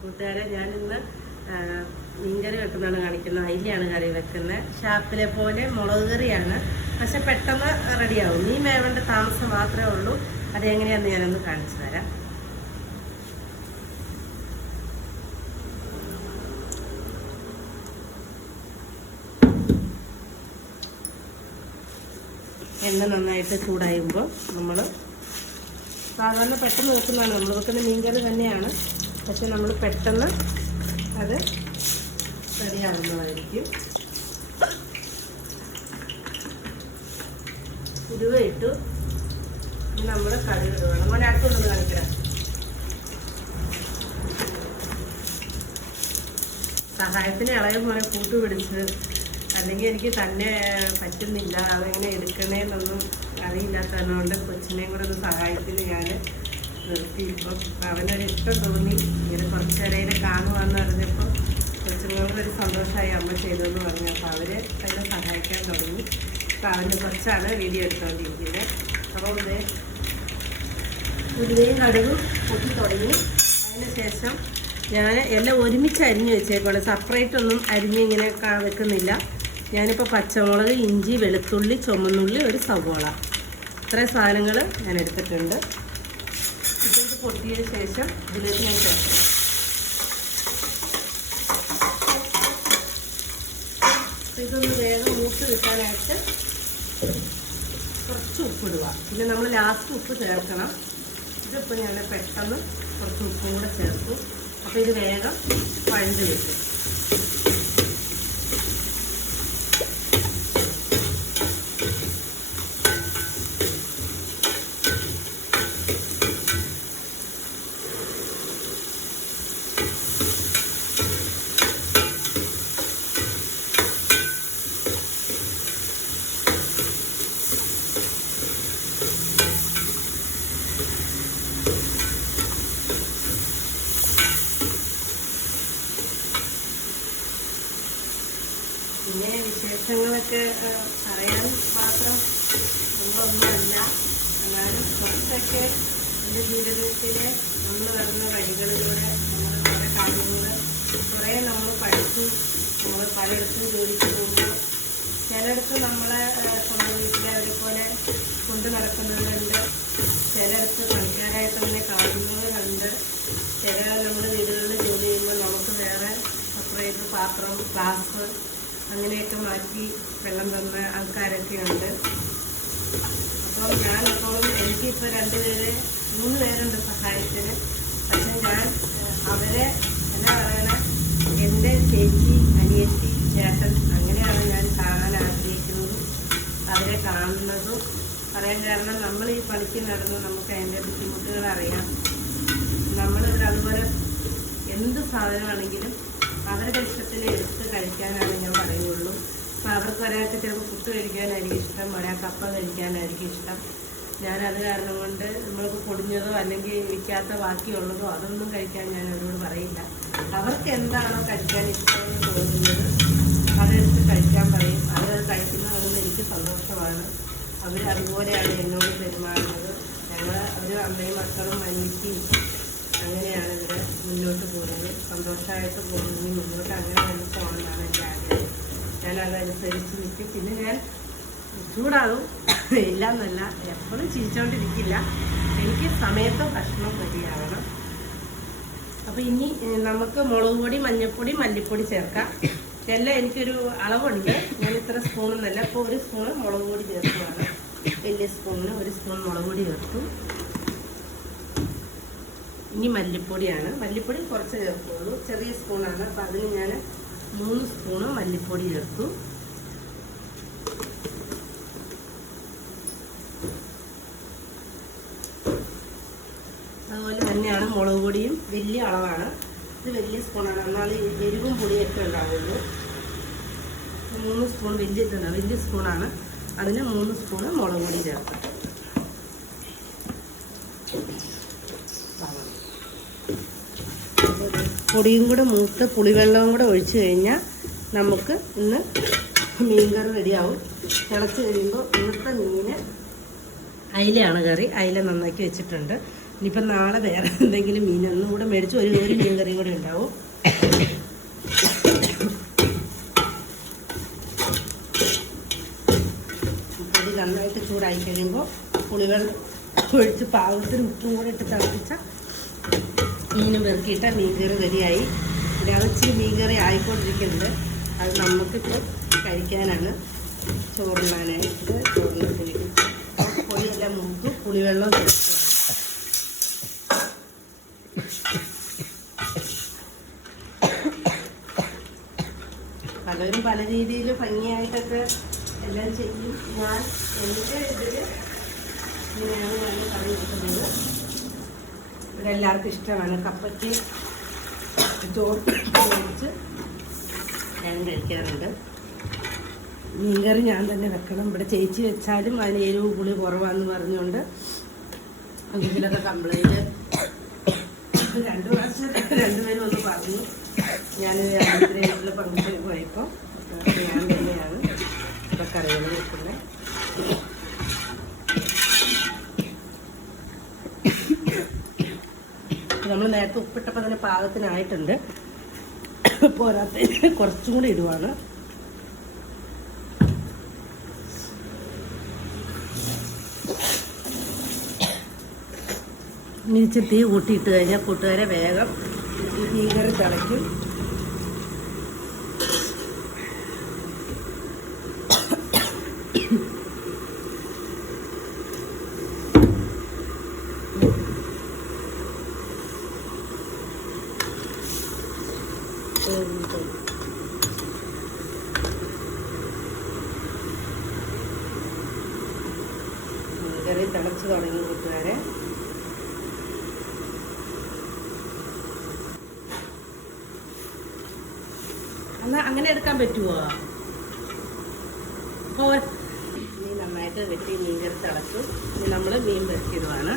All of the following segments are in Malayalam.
കൂട്ടുകാരെ, ഞാനിന്ന് മീൻകറി വെക്കുന്നതാണ് കാണിക്കുന്നത്. അയിലാണ് കറി വെക്കുന്നത്. ഷാപ്പിലെ പോലെ മുളക് കറിയാണ്, പക്ഷെ പെട്ടെന്ന് റെഡിയാവും. മീൻ വേവേണ്ട താമസം മാത്രമേ ഉള്ളൂ. അതെങ്ങനെയാണെന്ന് ഞാനൊന്ന് കാണിച്ചു തരാം. എണ്ണ നന്നായിട്ട് ചൂടായുമ്പോൾ നമ്മൾ സാധാരണ പെട്ടെന്ന് വെക്കുന്നതാണ്. നമ്മൾ വെക്കുന്ന മീൻകറി തന്നെയാണ്, പക്ഷെ നമ്മൾ പെട്ടെന്ന് അത് റെഡിയാവുന്നതായിരിക്കും. ഉരുവ ഇട്ടു. നമ്മൾ കടുക് ഇടുകയാണ്. മോനെ അടുത്തൊന്ന് കാണിക്കണം. സഹായത്തിന് ഇളയ മോനെ കൂട്ടുപിടിച്ച്, അല്ലെങ്കിൽ എനിക്ക് തന്നെ പറ്റുന്നില്ല, അതെങ്ങനെ എടുക്കണേന്നൊന്നും അറിയില്ലാത്തതുകൊണ്ട് കൊച്ചിനെയും കൂടെ ഒന്ന് സഹായത്തിന് ഞാൻ നിർത്തി. ഇപ്പം അവനൊരു ഇഷ്ടം തോന്നി. ഇങ്ങനെ കുറച്ച് നേരം കാണുവാന്ന് പറഞ്ഞപ്പോൾ കൊച്ചുങ്ങൾക്കൊരു സന്തോഷമായി അമ്മ ചെയ്തതെന്ന് പറഞ്ഞു. അപ്പോൾ അവർ അതിനെ സഹായിക്കാൻ തുടങ്ങി. അപ്പോൾ അവനെ കുറച്ചാണ് വീഡിയോ എടുത്തുകൊണ്ടിരിക്കുന്നത്. അപ്പോൾ ഉരുവയും കടുകും പൊട്ടി തുടങ്ങി. അതിന് ശേഷം ഞാൻ എല്ലാം ഒരുമിച്ച് അരിഞ്ഞ് വെച്ചേക്കാണ്. സെപ്പറേറ്റ് ഒന്നും അരിഞ്ഞ് ഇങ്ങനെ വെക്കുന്നില്ല. ഞാനിപ്പോൾ പച്ചമുളക്, ഇഞ്ചി, വെളുത്തുള്ളി, ചുമന്നുള്ളി, ഒരു സവോള, ഇത്രയും സാധനങ്ങൾ ഞാൻ എടുത്തിട്ടുണ്ട്. ഇത് പൊട്ടിയതിന് ശേഷം ഇതിലേക്ക് ഞാൻ ചേർക്കണം. ഇതൊന്ന് വേഗം മൂത്ത് കിട്ടാനായിട്ട് കുറച്ച് ഉപ്പിടുക. പിന്നെ നമ്മൾ ലാസ്റ്റ് ഉപ്പ് ചേർക്കണം. ഇതിപ്പോൾ ഞാൻ പെട്ടെന്ന് കുറച്ച് ഉപ്പും കൂടെ ചേർക്കും. അപ്പോൾ ഇത് വേഗം വഴണ്ട് കിട്ടും. പിന്നെ വിശേഷങ്ങളൊക്കെ പറയാൻ മാത്രം ഒന്നുമല്ല. എന്നാലും കുറച്ചൊക്കെ എൻ്റെ ജീവിതത്തിലെ നമ്മൾ നടന്ന വഴികളിലൂടെ നമ്മൾ കുറേ കാര്യങ്ങൾ കുറേ നമ്മൾ പഠിച്ചു. നമ്മൾ പലയിടത്തും ജോലിക്ക് പോകുമ്പോൾ ചിലയിടത്ത് നമ്മളെ സ്വന്തം വീട്ടിലെ അവരെപ്പോലെ കൊണ്ട് നടക്കുന്നവരുണ്ട്, ചിലയിടത്ത് പണിക്കാരായിട്ട് തന്നെ കാണുന്നവരുണ്ട്. ചില നമ്മൾ വീടുകളിൽ ജോലി ചെയ്യുമ്പോൾ നമുക്ക് വേറെ സെപ്പറേറ്റ് പാത്രം, ഗ്ലാസ് അങ്ങനെയൊക്കെ മാറ്റി വെള്ളം തന്ന ആൾക്കാരൊക്കെ ഉണ്ട്. അപ്പോൾ ഞാനിപ്പോഴും എനിക്കിപ്പോൾ 3 പേരുണ്ട് സഹായത്തിന്. പക്ഷെ ഞാൻ അവരെ എന്നാ പറയണ എൻ്റെ ചേച്ചി, അനിയത്തി, ചേട്ടൻ അങ്ങനെയാണ് ഞാൻ കാണാൻ ആഗ്രഹിക്കുന്നതും അവരെ കാണുന്നതും. പറയാൻ കാരണം നമ്മൾ ഈ പണിക്ക് നടന്ന് നമുക്ക് അതിൻ്റെ ബുദ്ധിമുട്ടുകൾ അറിയാം. നമ്മളിവിടെ അതുപോലെ എന്ത് സാധനമാണെങ്കിലും അവരുടെ ഇഷ്ടത്തിൽ എടുത്ത് കഴിക്കാനാണ് ഞാൻ പറയുള്ളൂ. അപ്പോൾ അവർക്ക് ഒരാൾക്ക് ചിലപ്പോൾ പുട്ട് കഴിക്കാനായിരിക്കും ഇഷ്ടം, ഒരാൾക്ക് അപ്പം കഴിക്കാനായിരിക്കും ഇഷ്ടം. ഞാനത് കാരണം കൊണ്ട് നമ്മൾക്ക് പൊടിഞ്ഞതോ അല്ലെങ്കിൽ വിൽക്കാത്ത ബാക്കിയുള്ളതോ അതൊന്നും കഴിക്കാൻ ഞാൻ അവരോട് പറയില്ല. അവർക്ക് എന്താണോ കഴിക്കാൻ ഇഷ്ടമെന്ന് തോന്നുന്നത് അതെടുത്ത് കഴിക്കാൻ പറയും. അത് കഴിക്കുന്നതെന്ന് എനിക്ക് സന്തോഷമാണ്. അവരതുപോലെയാണ് എന്നോട് പെരുമാറുന്നത്. അവർ അമ്മയും മക്കളും അനിയത്തിയും അങ്ങനെയാണ് ഇവർ മുന്നോട്ട് പോകുന്നത്. സന്തോഷമായിട്ട് പോകുന്നത് മുന്നോട്ട് അങ്ങനെ തന്നെ പോകണമെന്നാണ് എൻ്റെ ആഗ്രഹം. ഞാനതനുസരിച്ച് നിൽക്കും. പിന്നെ ഞാൻ ചൂടാകും, ഇല്ല എന്നല്ല, എപ്പോഴും ചിരിച്ചുകൊണ്ടിരിക്കില്ല. എനിക്ക് സമയത്ത് ഭക്ഷണം റെഡിയാവണം. അപ്പോൾ ഇനി നമുക്ക് മുളക് പൊടി, മഞ്ഞൾപ്പൊടി, മല്ലിപ്പൊടി ചേർക്കാം. എല്ലാം എനിക്കൊരു അളവുണ്ട്. ഞാൻ ഇത്ര സ്പൂണെന്നല്ല. അപ്പോൾ 1 സ്പൂണ് മുളക് പൊടി ചേർക്കുകയാണ്. വലിയ സ്പൂണിന് 1 സ്പൂൺ മുളക് പൊടി ചേർത്തു. ഇനി മല്ലിപ്പൊടിയാണ്. മല്ലിപ്പൊടി കുറച്ച് ചേർക്കുള്ളൂ, ചെറിയ സ്പൂണാണ്. അപ്പോൾ അതിന് ഞാൻ 3 സ്പൂണ് മല്ലിപ്പൊടി ചേർത്തു. അതുപോലെ തന്നെയാണ് മുളക് പൊടിയും വലിയ അളവാണ്. ഇത് വലിയ സ്പൂണാണ്, എന്നാൽ എരിവും പൊടിയൊക്കെ ഉണ്ടാവുള്ളൂ. 3 സ്പൂൺ വലിയ സ്പൂണാണ്. അതിന് 3 സ്പൂണ് മുളക് പൊടി ചേർക്കാം. പൊടിയും കൂടെ മൂത്ത് പുളിവെള്ളവും കൂടെ ഒഴിച്ച് കഴിഞ്ഞാൽ നമുക്ക് ഇന്ന് മീൻകറി റെഡിയാവും. തിളച്ച് കഴിയുമ്പോൾ ഇന്നത്തെ മീൻ അയിലയാണ് കറി. അയില നന്നാക്കി വെച്ചിട്ടുണ്ട്. ഇനിയിപ്പം നാളെ വേറെ എന്തെങ്കിലും മീൻ ഒന്നും കൂടെ മേടിച്ച് ഒരു മീൻ കറിയും കൂടെ ഉണ്ടാവും. അത് നന്നായിട്ട് ചൂടായി കഴിയുമ്പോൾ പുളിവെള്ളം ഒഴിച്ച് പാകത്തിന് ഉപ്പും കൂടെ ഇട്ട് തിളപ്പിച്ച മീനും പെറുക്കിയിട്ട മീൻ കറി റെഡിയായി. ഇച്ചിരി മീൻ കറി ആയിക്കൊണ്ടിരിക്കുന്നത്. അത് നമുക്കിപ്പോൾ കഴിക്കാനാണ്, ചോറിനാനായിട്ട് ചോറിന് പൊടിയെല്ലാം മുമ്പ് പുളിവെള്ളം ചേർക്കുകയാണ്. പലരും പല രീതിയിൽ ഭംഗിയായിട്ടൊക്കെ എല്ലാം ചെയ്യും. ഞാൻ എൻ്റെ ഇതിൽ ഇങ്ങനെയാണ് ഞാൻ കറി വെക്കുന്നത്. ഇവിടെ എല്ലാവർക്കും ഇഷ്ടമാണ്. കപ്പയ്ക്ക് ചോറ് മേടിച്ച് ഞാൻ കഴിക്കാറുണ്ട്. മീൻകറി ഞാൻ തന്നെ വെക്കണം. ഇവിടെ ചേച്ചി വെച്ചാലും അതിന് എരിവ് പുളി കുറവാന്ന് പറഞ്ഞുകൊണ്ട് ഇതിലൊക്കെ കംപ്ലൈൻറ്റ് 2 പ്രാവശ്യം 2 പേരും ഒന്ന് പറഞ്ഞു. ഞാൻ വീട്ടിൽ ഫംഗ്ഷന് പോയപ്പോൾ ഞാൻ തന്നെയാണ് ഇവിടെ കറികൾ വെക്കുന്നത്. നമ്മൾ നേരത്തെ ഉപ്പിട്ടപ്പോൾ തന്നെ പാകത്തിനായിട്ടുണ്ട്. പോരാത്ത കുറച്ചും കൂടി ഇടുവാണ്. ഇച്ചിരി തീ കൂട്ടിയിട്ട് കഴിഞ്ഞാൽ കൂട്ടുകാരെ വേഗം മീൻ കറി തിളയ്ക്കും. മീൻകറി തിളച്ച് തുടങ്ങി കൂട്ടുകാരെ. എന്നാൽ അങ്ങനെ എടുക്കാൻ പറ്റുമോ? ഇനി നന്നായിട്ട് വെട്ടി മീൻ കറി തിളച്ചു. ഇനി നമ്മൾ മീൻ പെറുക്കിയതുമാണ്.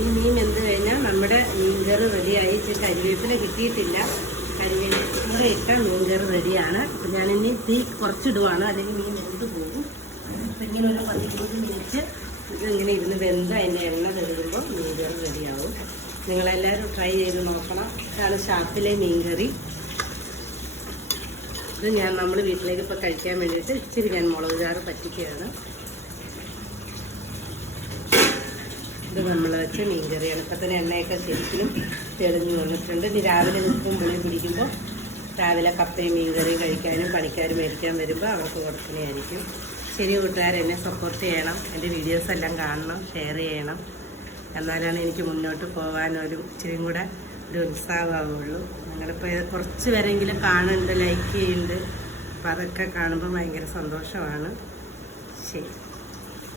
ഈ മീൻ വെന്ത് കഴിഞ്ഞാൽ നമ്മുടെ മീൻകറി റെഡിയായി. ഇച്ചിരി കരിവേപ്പില കിട്ടിയിട്ടില്ല. കരിവേപ്പില ഇട്ട മീൻകറി റെഡിയാണ്. അപ്പം ഞാനിനി തീ കുറച്ചിടുവാണ്, അല്ലെങ്കിൽ മീൻ വെന്ത് പോകും. അപ്പം ഇങ്ങനെ ഒരു 10-20 മിനിറ്റ് ഇതിങ്ങനെ ഇരുന്ന് വെന്ത് അതിൻ്റെ എണ്ണ തെളിയുമ്പോൾ മീൻകറി റെഡിയാവും. നിങ്ങളെല്ലാവരും ട്രൈ ചെയ്ത് നോക്കണം. ഇതാണ് ഷാപ്പിലെ മീൻകറി. ഇത് നമ്മൾ വീട്ടിലേക്ക് ഇപ്പോൾ കഴിക്കാൻ വേണ്ടിയിട്ട് ഇച്ചിരി ഞാൻ മുളക് ചാറ് പറ്റിക്കുകയാണ്. ഇത് നമ്മൾ വെച്ച മീൻകറിയാണ്. ഇപ്പം തന്നെ എണ്ണയൊക്കെ ശരിക്കും തെളിഞ്ഞു വന്നിട്ടുണ്ട്. ഇനി രാവിലെ ഉപ്പും പുളിയും പിടിക്കുമ്പോൾ രാവിലെ കപ്പയും മീൻകറിയും കഴിക്കാനും പണിക്കാരും മേടിക്കാൻ വരുമ്പോൾ അവർക്ക് കൊടുക്കുന്നതായിരിക്കും. ശരി കൂട്ടുകാരെ, എന്നെ സപ്പോർട്ട് ചെയ്യണം. എൻ്റെ വീഡിയോസ് എല്ലാം കാണണം, ഷെയർ ചെയ്യണം. എന്നാലാണ് എനിക്ക് മുന്നോട്ട് പോകാനൊരു ഇച്ചിരിയും കൂടെ ഒരു ഉത്സാഹമാവുള്ളൂ. നിങ്ങളിപ്പോൾ കുറച്ച് പേരെങ്കിലും കാണുന്നുണ്ട്, ലൈക്ക് ചെയ്യുന്നുണ്ട്. അപ്പോൾ അതൊക്കെ കാണുമ്പോൾ ഭയങ്കര സന്തോഷമാണ്. ശരി.